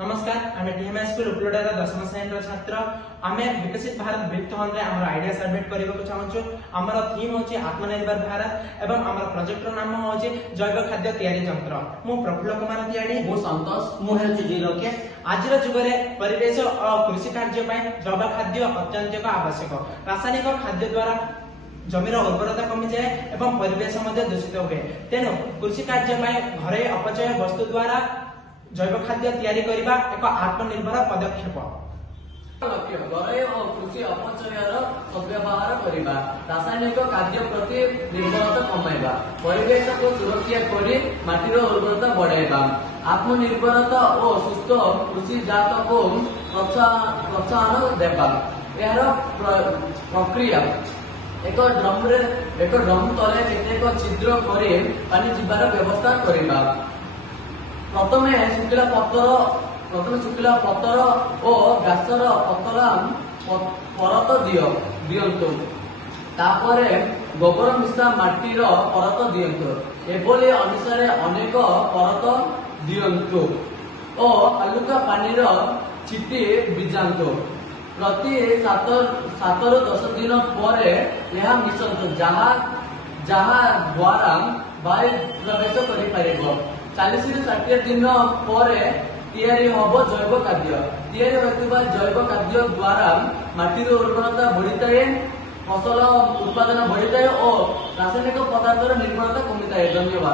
नमस्कार आम DMA school उपलोडार 10वीं श्रेणी छात्र आम विकसित भारत वित्तहन आम आइडिया सबमिट करने चाहूँ। आमर थीम हूँ आत्मनिर्भर भारत एवं आम प्रोजेक्ट नाम हूँ जैव खाद्य तैयारी यंत्र। मु प्रफुल्ल कुमार तिवारी, मु संतोष, मुझे आज जुगे परिवेश और कृषि कार्य जैव खाद्य अत्यंत आवश्यक। रासायनिक खाद्य द्वारा जमीर उर्वरता कमी जाए एवं परिवेश दूषित हुए। तेणु कृषि कार्य घरे अपचय वस्तु द्वारा जैव खाद्य तैयारी करने एक आत्मनिर्भर पदक्षेप। लक्ष्य घरे और कृषि अपचयर सद्व्यवहार करने, रासायनिक खाद्य प्रति निर्भरता कमाइबा, परिवेश को सुरक्षा कर माटीर उर्वरता बढ़ाइबा, आत्मनिर्भरता और सुस्थ कृषिजात को प्रोत्साहन देबा। यार प्रक्रिया एक ड्रम तले केतेक छिद्र कर पानी जीवार व्यवस्था करबा। प्रथमे शुखिला पतर और घासर पतला परत दियंतु, तापरे गोबर मिशा माटीर परत दियंतु। एभली अनुसार अनेक परत दियंतु और हालुका पानीर छिटी बीजांतु। प्रति 7 ରୁ 10 दिन पर यह मिशंतु, जहा द्वारा वायु प्रवेश कर 40 ରୁ 60 दिन पर तैयारी हम जैव खाद्य। तैयारी होता जैव खाद्य द्वारा माटीर उर्वरता बढ़ी, फसल उत्पादन बढ़ी और रासायनिक पदार्थर निर्भरता कमी। धन्यवाद।